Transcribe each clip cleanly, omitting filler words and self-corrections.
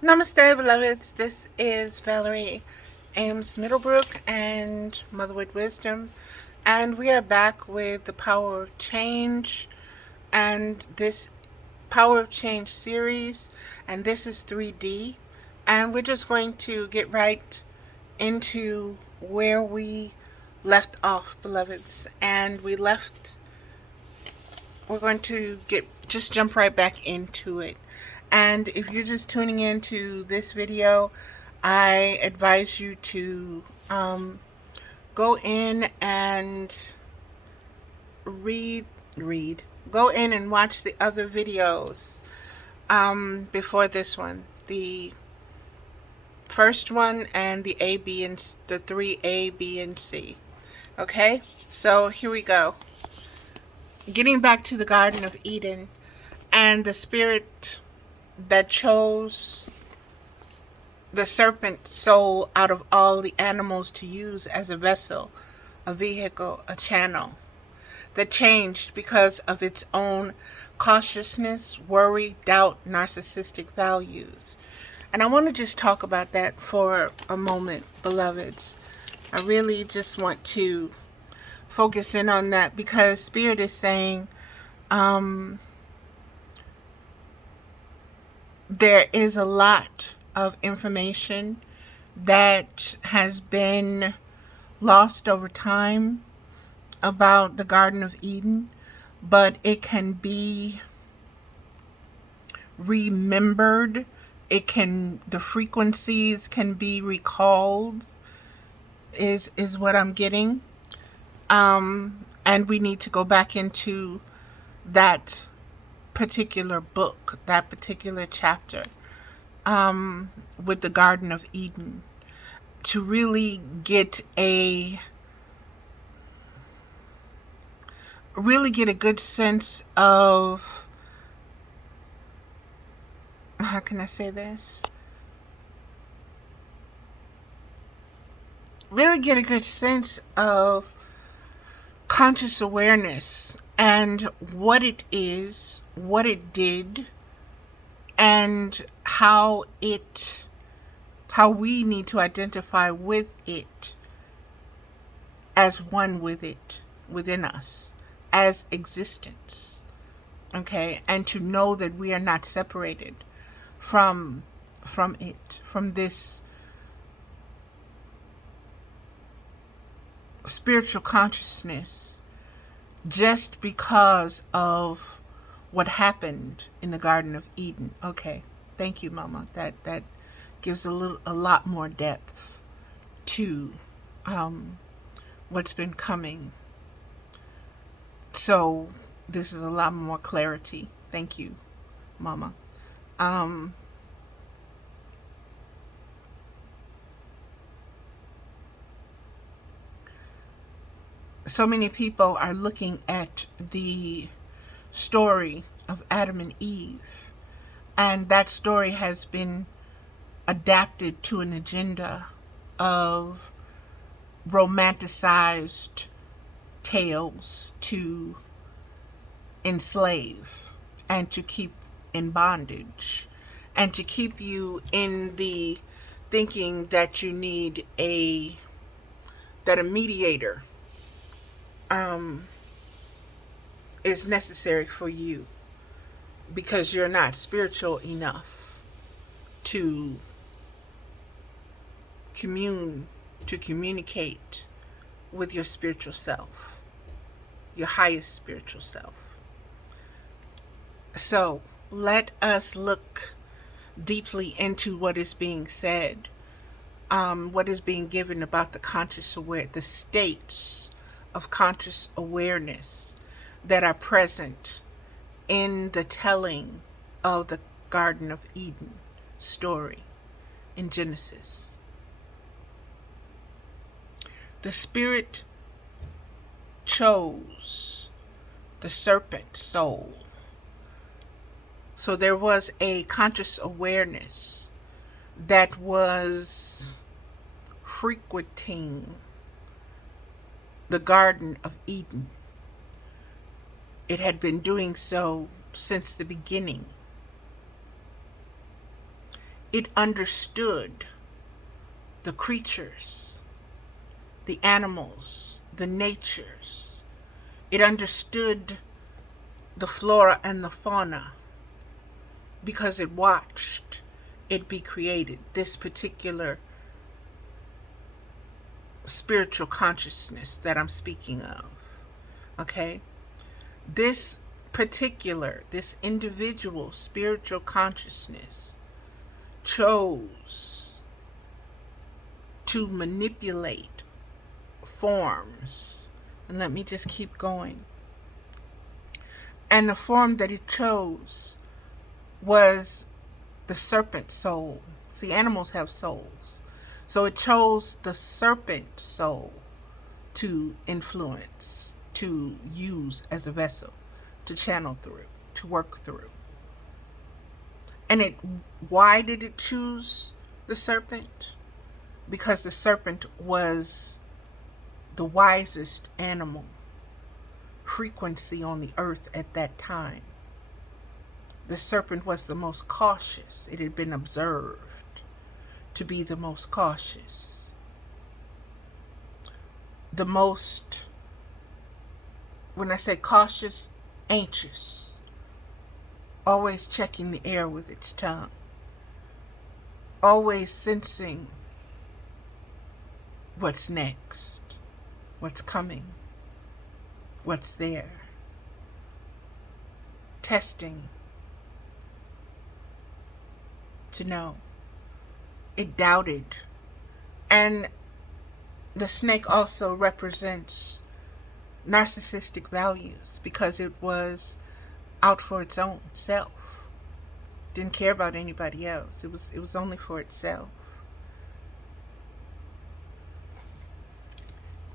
Namaste, beloveds. This is Valerie Ames Middlebrook and Motherwood Wisdom, and we are back with the Power of Change and this Power of Change series, and this is 3D, and we're just going to get right into where we left off, beloveds, and we're going to just jump right back into it. And if you're just tuning into this video, I advise you to go in and read, read. Go in and watch the other videos before this one. The first one and the A, B, and the 3A, B, and C. Okay, so here we go. Getting back to the Garden of Eden and the spirit that chose the serpent soul out of all the animals to use as a vessel, a vehicle, a channel, that changed because of its own cautiousness, worry, doubt, narcissistic values. And I want to just talk about that for a moment, beloveds. I really just want to focus in on that because Spirit is saying there is a lot of information that has been lost over time about the Garden of Eden, but it can be remembered. The frequencies can be recalled, is what I'm getting. And we need to go back into that particular book, that particular chapter, with the Garden of Eden, to really get a good sense of, how can I say this? Really get a good sense of conscious awareness and what it is, what it did, and how we need to identify with it as one with it, within us, as existence. Okay, and to know that we are not separated from it, from this spiritual consciousness, just because of what happened in the Garden of Eden. Okay, thank you, Mama. That gives a lot more depth to what's been coming. So this is a lot more clarity. Thank you, Mama. So many people are looking at the story of Adam and Eve, and that story has been adapted to an agenda of romanticized tales to enslave and to keep in bondage and to keep you in the thinking that you need that a mediator is necessary for you because you're not spiritual enough to communicate with your spiritual self, your highest spiritual self. So let us look deeply into what is being said, what is being given about the states of conscious awareness that are present in the telling of the Garden of Eden story in Genesis. The spirit chose the serpent soul. So there was a conscious awareness that was frequenting the Garden of Eden. It had been doing so since the beginning. It understood the creatures, the animals, the natures. It understood the flora and the fauna because it watched it be created. This particular spiritual consciousness that I'm speaking of. Okay? This individual spiritual consciousness chose to manipulate forms. And let me just keep going. And the form that it chose was the serpent soul. See, animals have souls. So it chose the serpent soul to influence, to use as a vessel, to channel through, to work through. And why did it choose the serpent? Because the serpent was the wisest animal frequency on the earth at that time. The serpent was the most cautious. It had been observed to be the most cautious. The most, when I say cautious, anxious. Always checking the air with its tongue. Always sensing what's next, what's coming, what's there. Testing to know. It doubted. And the snake also represents narcissistic values because it was out for its own self. Didn't care about anybody else. It was only for itself.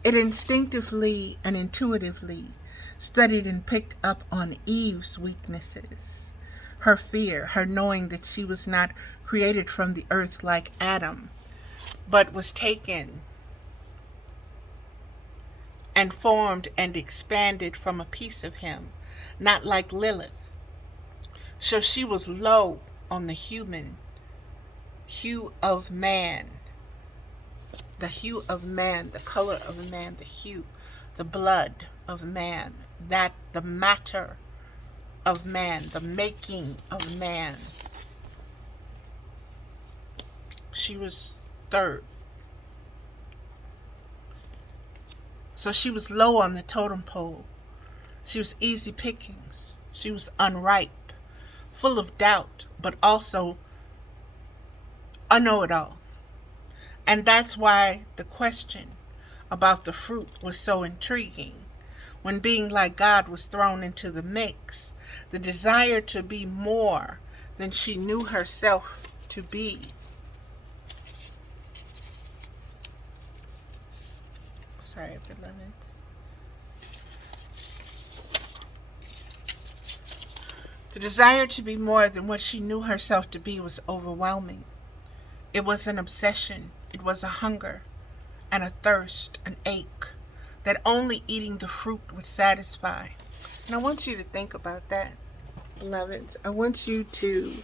It instinctively and intuitively studied and picked up on Eve's weaknesses, her fear, her knowing that she was not created from the earth like Adam, but was taken and formed and expanded from a piece of him, not like Lilith. So she was low on the human hue of man. The hue of man, the color of man, the hue, the blood of man, that the matter of man, the making of man. She was third. So she was low on the totem pole. She was easy pickings. She was unripe, full of doubt, but also a know-it-all. And that's why the question about the fruit was so intriguing. When being like God was thrown into the mix, the desire to be more than she knew herself to be. Sorry, beloveds. The desire to be more than what she knew herself to be was overwhelming. It was an obsession. It was a hunger and a thirst, an ache that only eating the fruit would satisfy. And I want you to think about that, beloveds. I want you to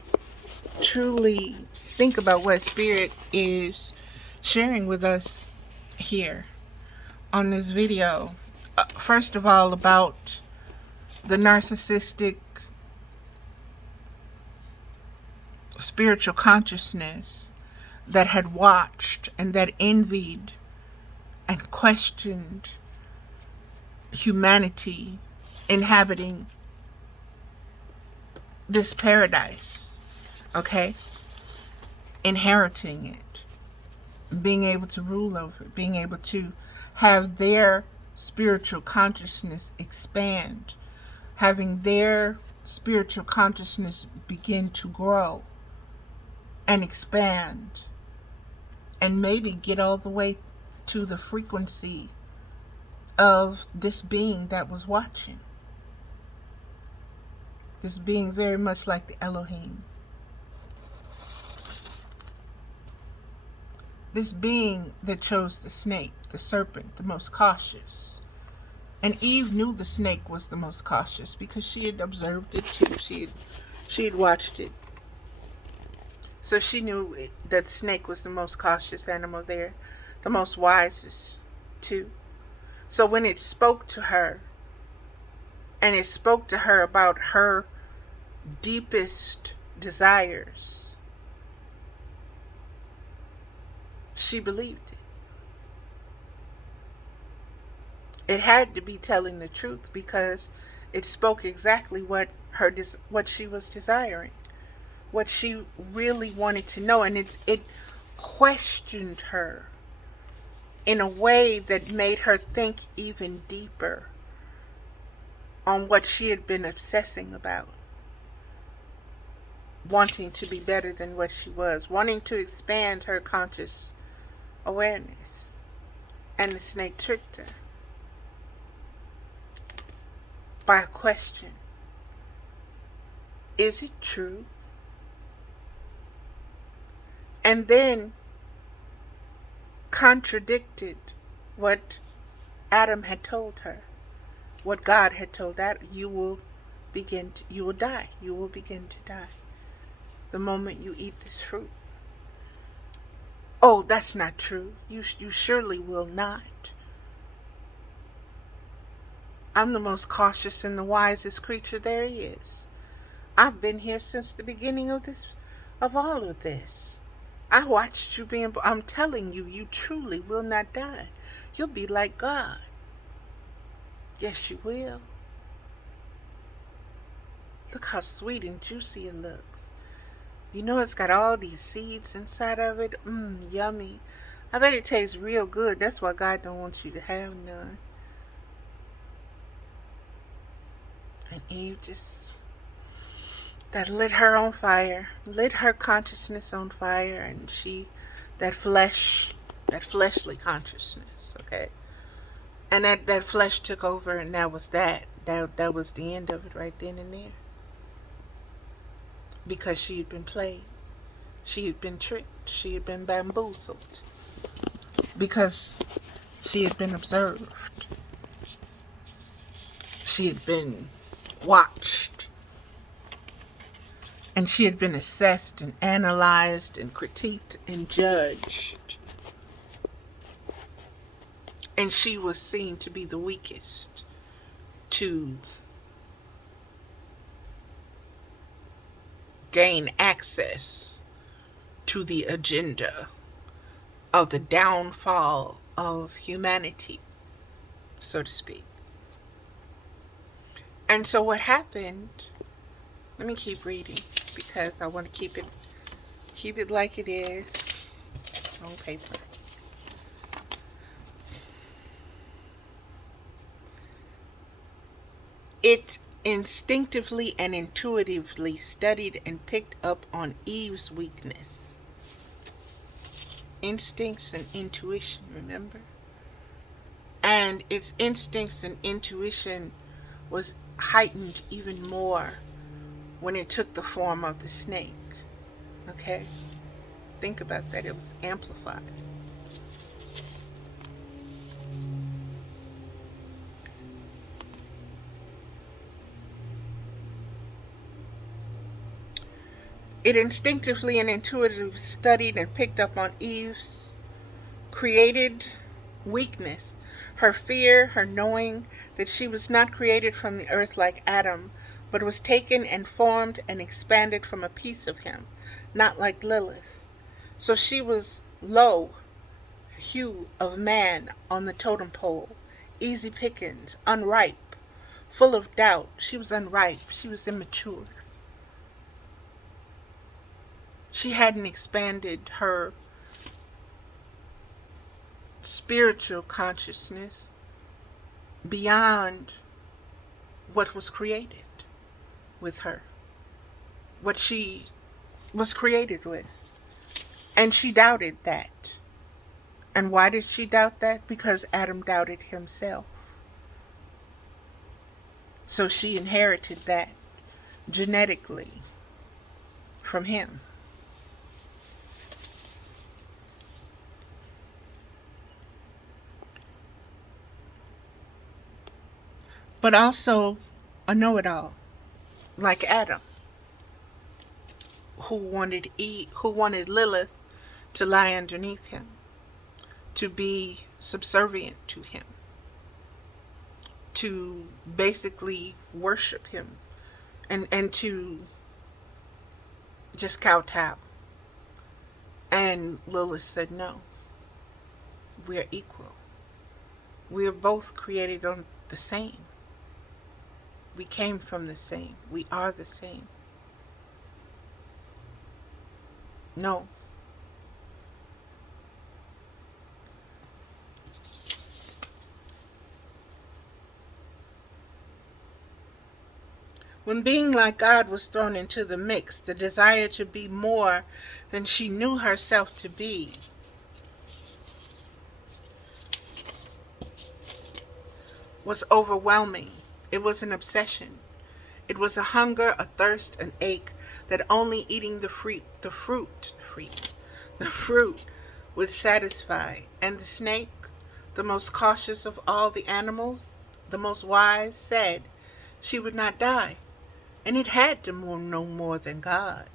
truly think about what Spirit is sharing with us here on this video. First of all, about the narcissistic spiritual consciousness that had watched and that envied and questioned humanity inhabiting this paradise, okay? Inheriting it, being able to rule over it, being able to have their spiritual consciousness expand, having their spiritual consciousness begin to grow and expand, and maybe get all the way to the frequency of this being that was watching. This being very much like the Elohim. This being that chose the snake, the serpent, the most cautious. And Eve knew the snake was the most cautious because she had observed it too. She had watched it. So she knew that the snake was the most cautious animal there, the most wisest too. So when it spoke to her, and it spoke to her about her deepest desires, she believed it. It had to be telling the truth because it spoke exactly what she was desiring, what she really wanted to know, and it questioned her in a way that made her think even deeper on what she had been obsessing about, wanting to be better than what she was, wanting to expand her conscious awareness. And the snake tricked her by a question. Is it true? And then contradicted what Adam had told her, what God had told Adam. You will die. You will begin to die the moment you eat this fruit. Oh, that's not true. You surely will not. I'm the most cautious and the wisest creature there is. I've been here since the beginning of all of this. I watched you I'm telling you, you truly will not die. You'll be like God. Yes, you will. Look how sweet and juicy it looks. You know it's got all these seeds inside of it. Yummy. I bet it tastes real good. That's why God don't want you to have none. And Eve that lit her on fire, lit her consciousness on fire, and that fleshly consciousness, okay? And that flesh took over, and that was that was the end of it right then and there. Because she had been played. She had been tricked. She had been bamboozled. Because she had been observed. She had been watched. And she had been assessed and analyzed and critiqued and judged. And she was seen to be the weakest to gain access to the agenda of the downfall of humanity, so to speak. And so what happened, let me keep reading because I want to keep it like it is on paper. It instinctively and intuitively studied and picked up on Eve's weakness. Instincts and intuition, remember? And its instincts and intuition was heightened even more when it took the form of the snake. Okay? Think about that. It was amplified. It instinctively and intuitively studied and picked up on Eve's created weakness, her fear, her knowing that she was not created from the earth like Adam, but was taken and formed and expanded from a piece of him, not like Lilith. So she was low, hue of man on the totem pole, easy pickings, unripe, full of doubt. She was unripe. She was immature. She hadn't expanded her spiritual consciousness beyond what was created with her, what she was created with. And she doubted that. And why did she doubt that? Because Adam doubted himself. So she inherited that genetically from him. But also a know-it-all, like Adam. who wanted Lilith to lie underneath him, to be subservient to him, to basically worship him, and to just kowtow. And Lilith said, no, we are equal. We are both created on the same. We came from the same. We are the same. No. When being like God was thrown into the mix, the desire to be more than she knew herself to be was overwhelming. It was an obsession. It was a hunger, a thirst, an ache that only eating the fruit would satisfy. And the snake, the most cautious of all the animals, the most wise, said she would not die. And it had to know more than God,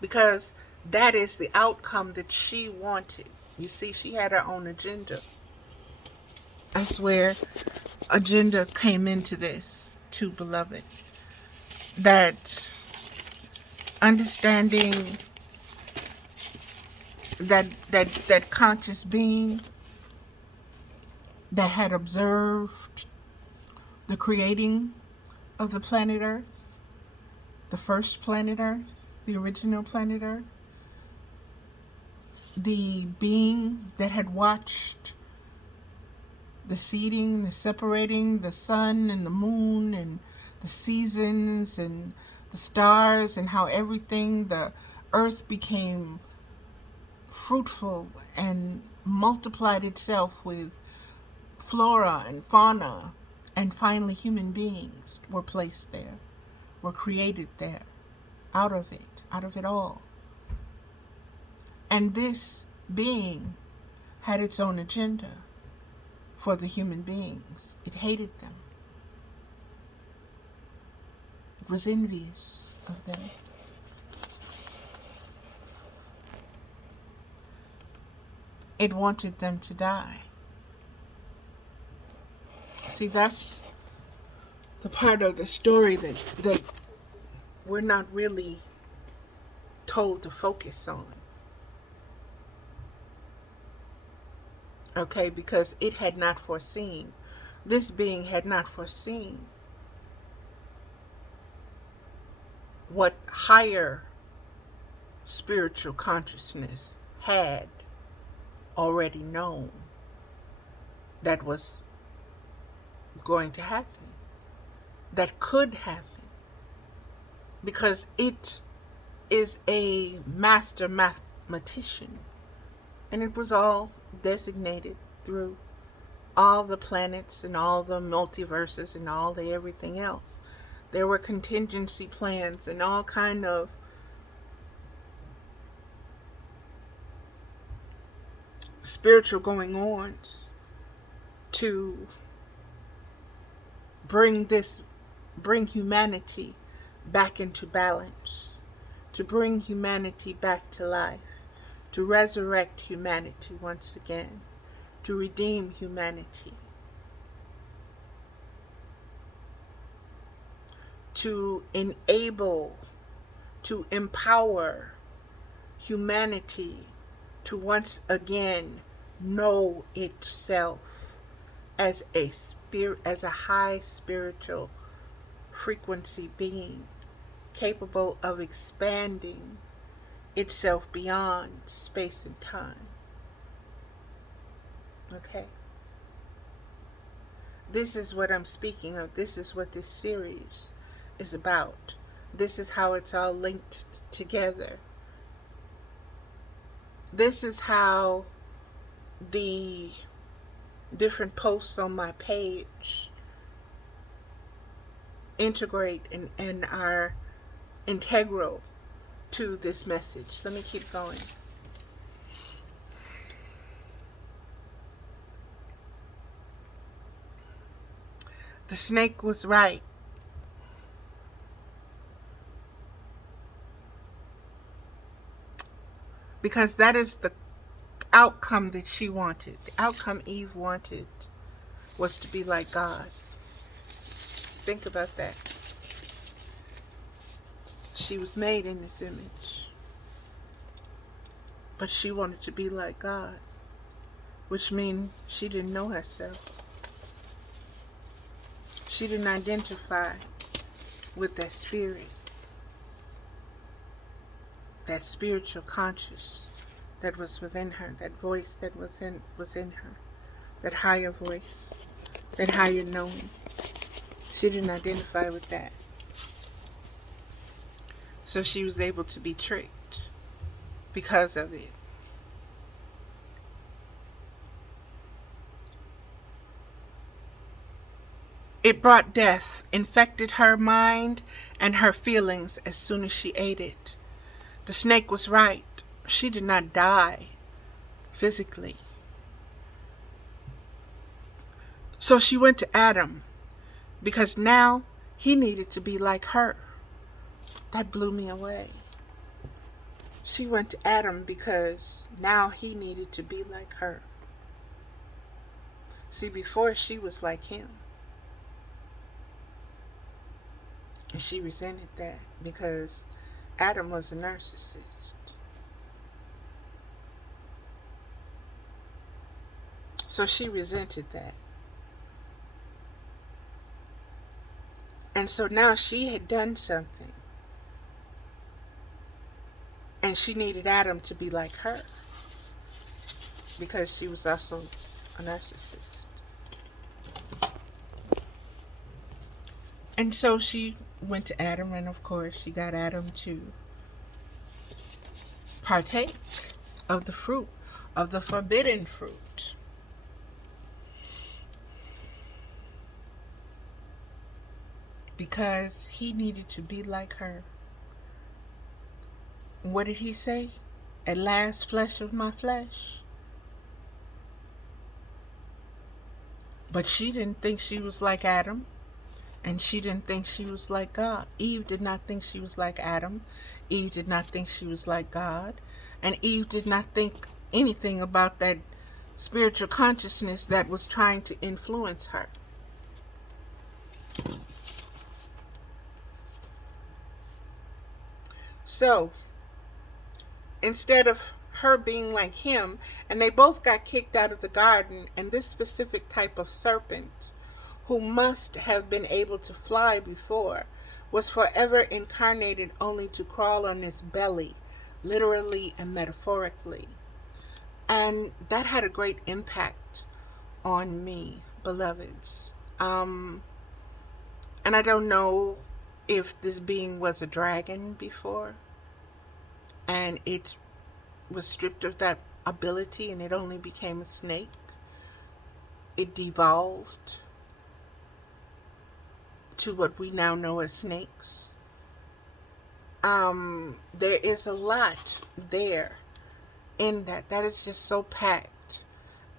because that is the outcome that she wanted. You see, she had her own agenda. I swear, agenda came into this too, beloved. That understanding that conscious being that had observed the creating of the planet Earth, the first planet Earth, the original planet Earth, the being that had watched the seeding, the separating, the sun and the moon and the seasons and the stars, and how everything, the earth became fruitful and multiplied itself with flora and fauna, and finally human beings were placed there, were created there, out of it all. And this being had its own agenda for the human beings. It hated them. It was envious of them. It wanted them to die. See, that's the part of the story that we're not really told to focus on. Okay, because it had not foreseen. This being had not foreseen what higher spiritual consciousness had already known that was going to happen, that could happen, because it is a master mathematician, and it was all designated through all the planets and all the multiverses and all the everything else. There were contingency plans and all kind of spiritual going-ons to bring humanity back into balance, to bring humanity back to life, to resurrect humanity once again, to redeem humanity, to enable, to empower humanity to once again know itself as a high spiritual frequency being, capable of expanding itself beyond space and time. Okay? This is what I'm speaking of. This is what this series is about. This is how it's all linked together. This is how the different posts on my page integrate and are integral to this message. Let me keep going. The snake was right. because that is the outcome that she wanted. The outcome Eve wanted was to be like God. Think about that. She was made in this image, but she wanted to be like God, which means she didn't know herself. She didn't identify with that spirit, that spiritual conscious that was within her, that voice that was in her, that higher voice, that higher knowing. She didn't identify with that. So she was able to be tricked because of it. It brought death, infected her mind and her feelings as soon as she ate it. The snake was right. She did not die physically. So she went to Adam because now he needed to be like her. That blew me away. She went to Adam because now he needed to be like her. See, before she was like him. And she resented that because Adam was a narcissist. So she resented that. And so now she had done something. And she needed Adam to be like her. Because she was also a narcissist. And so she went to Adam, and of course she got Adam to partake of the fruit, of the forbidden fruit. Because he needed to be like her. What did he say? At last, flesh of my flesh. But she didn't think she was like Adam. And she didn't think she was like God. Eve did not think she was like Adam. Eve did not think she was like God. And Eve did not think anything about that spiritual consciousness that was trying to influence her. So, instead of her being like him, and they both got kicked out of the garden, and this specific type of serpent, who must have been able to fly before, was forever incarnated only to crawl on its belly, literally and metaphorically. And that had a great impact on me, beloveds. And I don't know if this being was a dragon before, and it was stripped of that ability and it only became a snake. It devolved to what we now know as snakes. There is a lot there in that. That is just so packed.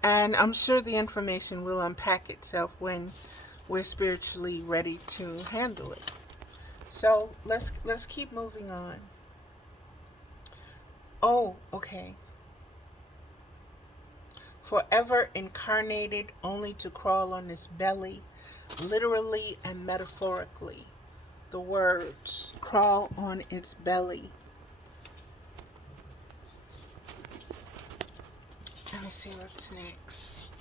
And I'm sure the information will unpack itself when we're spiritually ready to handle it. So let's keep moving on. Oh, okay. Forever incarnated only to crawl on its belly, literally and metaphorically. The words, crawl on its belly. Let me see what's next.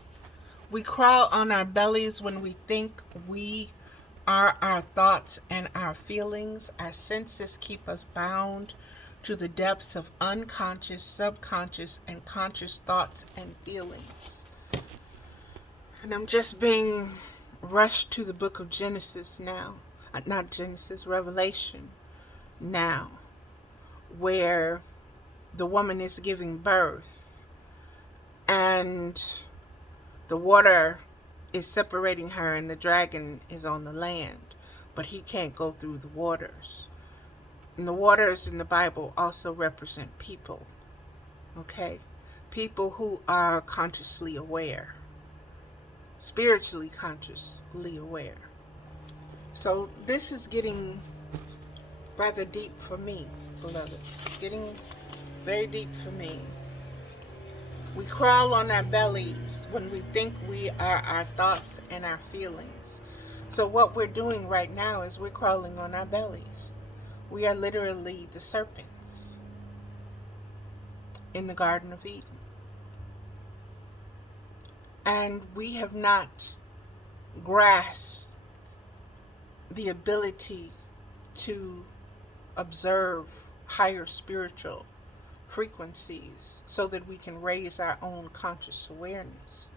We crawl on our bellies when we think we are our thoughts and our feelings. Our senses keep us bound to the depths of unconscious, subconscious, and conscious thoughts and feelings. And I'm just being rushed to the book of Genesis now. Not Genesis, Revelation now, where the woman is giving birth and the water is separating her and the dragon is on the land, but he can't go through the waters. And the waters in the Bible also represent people, okay? People who are consciously aware, spiritually consciously aware. So this is getting rather deep for me, beloved. Getting Very deep for me. We crawl on our bellies when we think we are our thoughts and our feelings. So, what we're doing right now is we're crawling on our bellies. We are literally the serpents in the Garden of Eden. And we have not grasped the ability to observe higher spiritual frequencies so that we can raise our own conscious awareness.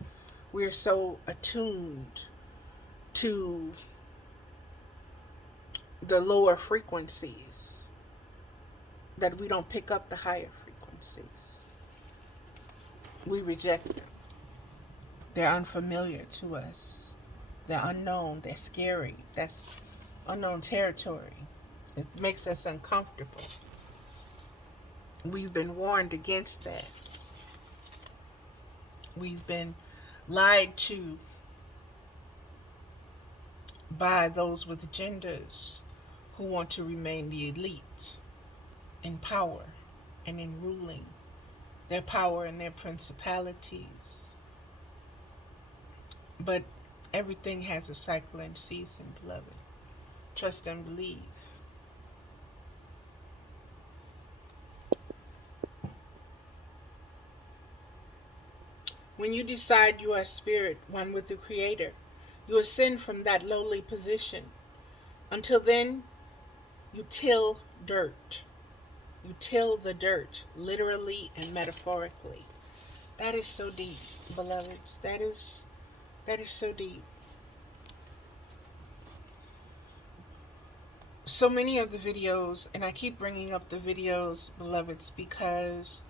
We're so attuned to the lower frequencies that we don't pick up the higher frequencies. We reject them. They're unfamiliar to us. They're unknown. They're scary. That's unknown territory. It makes us uncomfortable. We've been warned against that. We've been lied to by those with agendas who want to remain the elite in power and in ruling their power and their principalities. But everything has a cycle and season, beloved. Trust and believe. When you decide you are spirit, one with the Creator, you ascend from that lowly position. Until then, you till dirt. You till the dirt, literally and metaphorically. That is so deep, beloveds. That is so deep. So many of the videos, and I keep bringing up the videos, beloveds, because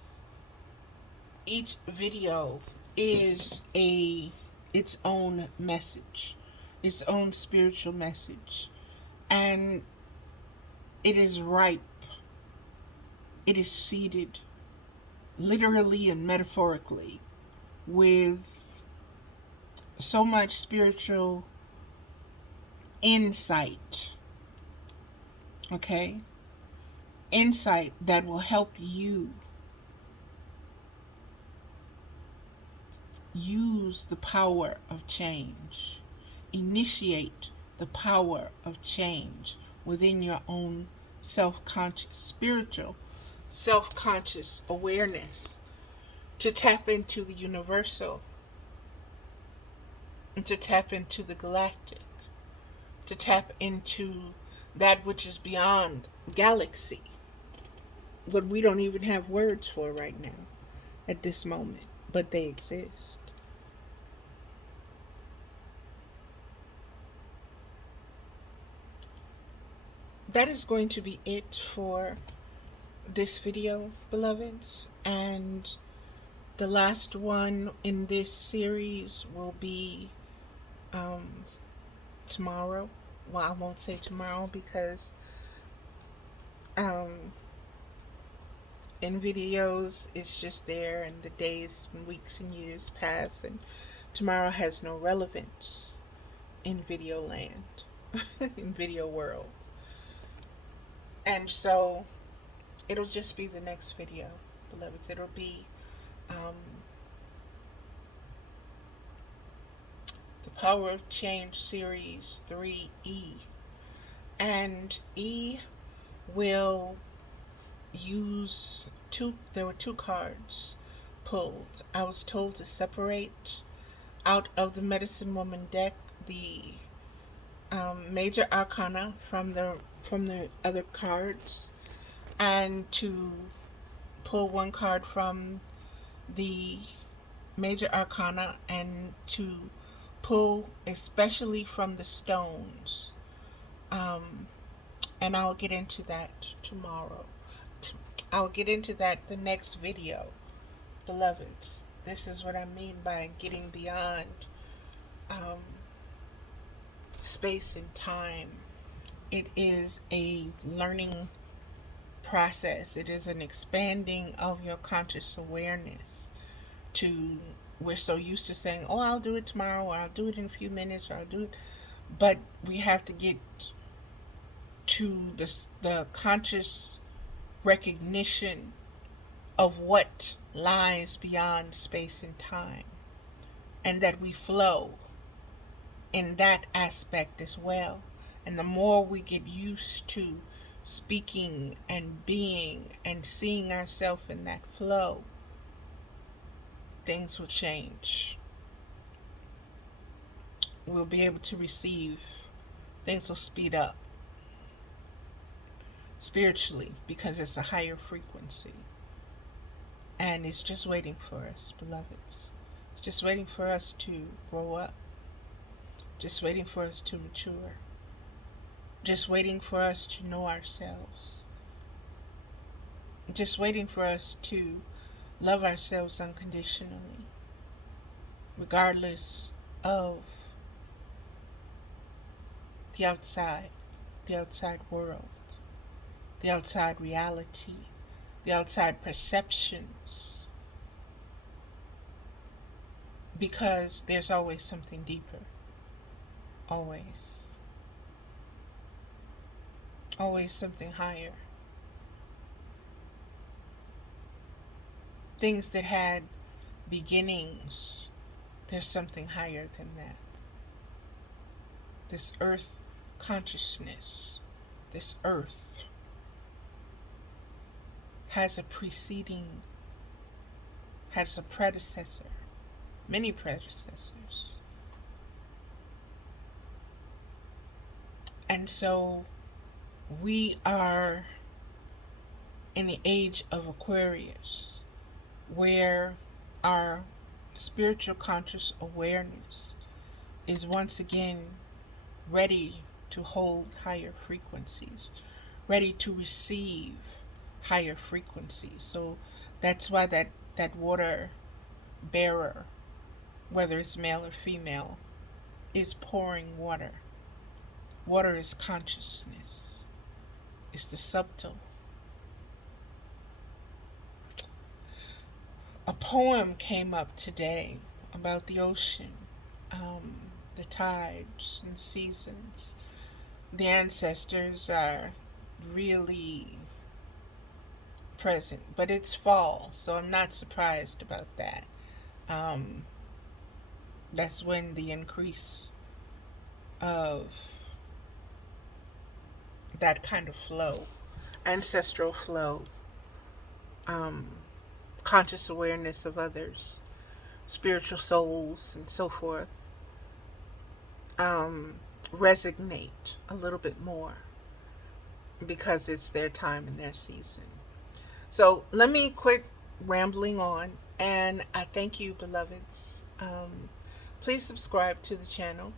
each video is its own message, its own spiritual message, and it is ripe. It is seeded, literally and metaphorically, with so much spiritual insight. Okay? Insight that will help you use the power of change. Initiate the power of change within your own self-conscious, spiritual, self-conscious awareness, to tap into the universal, and to tap into the galactic, to tap into that which is beyond galaxy, what we don't even have words for right now at this moment, but they exist. That is going to be it for this video, beloveds, and the last one in this series will be tomorrow. Well, I won't say tomorrow because in videos it's just there, and the days and weeks and years pass, and tomorrow has no relevance in video land, in video world. And so it'll just be the next video, beloveds. It'll be the Power of Change Series 3E. And E will use there were two cards pulled. I was told to separate out of the Medicine Woman deck the major arcana from the other cards, and to pull one card from the major arcana, and to pull especially from the stones. And I'll get into that tomorrow. I'll get into that the next video, beloveds. This is what I mean by getting beyond space and time. It is a learning process. It is an expanding of your conscious awareness. We're so used to saying, oh, I'll do it tomorrow, or I'll do it in a few minutes, or I'll do it. But we have to get to the conscious recognition of what lies beyond space and time, and that we flow in that aspect as well. And the more we get used to speaking and being and seeing ourselves in that flow, things will change. We'll be able to receive. Things will speed up spiritually because it's a higher frequency. And it's just waiting for us, beloveds. It's just waiting for us to grow up. Just waiting for us to mature. Just waiting for us to know ourselves. Just waiting for us to love ourselves unconditionally, regardless of the outside world, the outside reality, the outside perceptions, because there's always something deeper. Always something higher. Things that had beginnings, there's something higher than that. This earth consciousness, this earth has a predecessor, many predecessors. And so we are in the age of Aquarius, where our spiritual conscious awareness is once again ready to hold higher frequencies, ready to receive higher frequencies. So that's why that water bearer, whether it's male or female, is pouring water. Water is consciousness. It's the subtle. A poem came up today about the ocean, the tides and seasons. The ancestors are really present, but it's fall, so I'm not surprised about that. That's when the increase of that kind of flow, ancestral flow, conscious awareness of others, spiritual souls, and so forth, resonate a little bit more because it's their time and their season. So let me quit rambling on, and I thank you, beloveds. Please subscribe to the channel.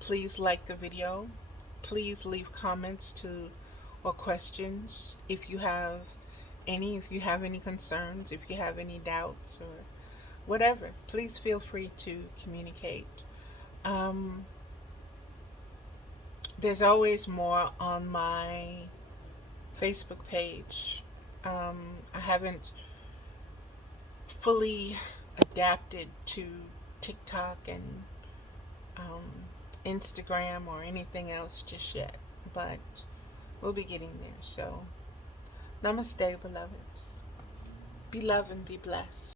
Please like the video. Please leave comments or questions if you have any concerns, if you have any doubts or whatever. Please feel free to communicate. There's always more on my Facebook page. I haven't fully adapted to TikTok and Instagram or anything else just yet, but we'll be getting there. So namaste, beloveds. Be loved and be blessed.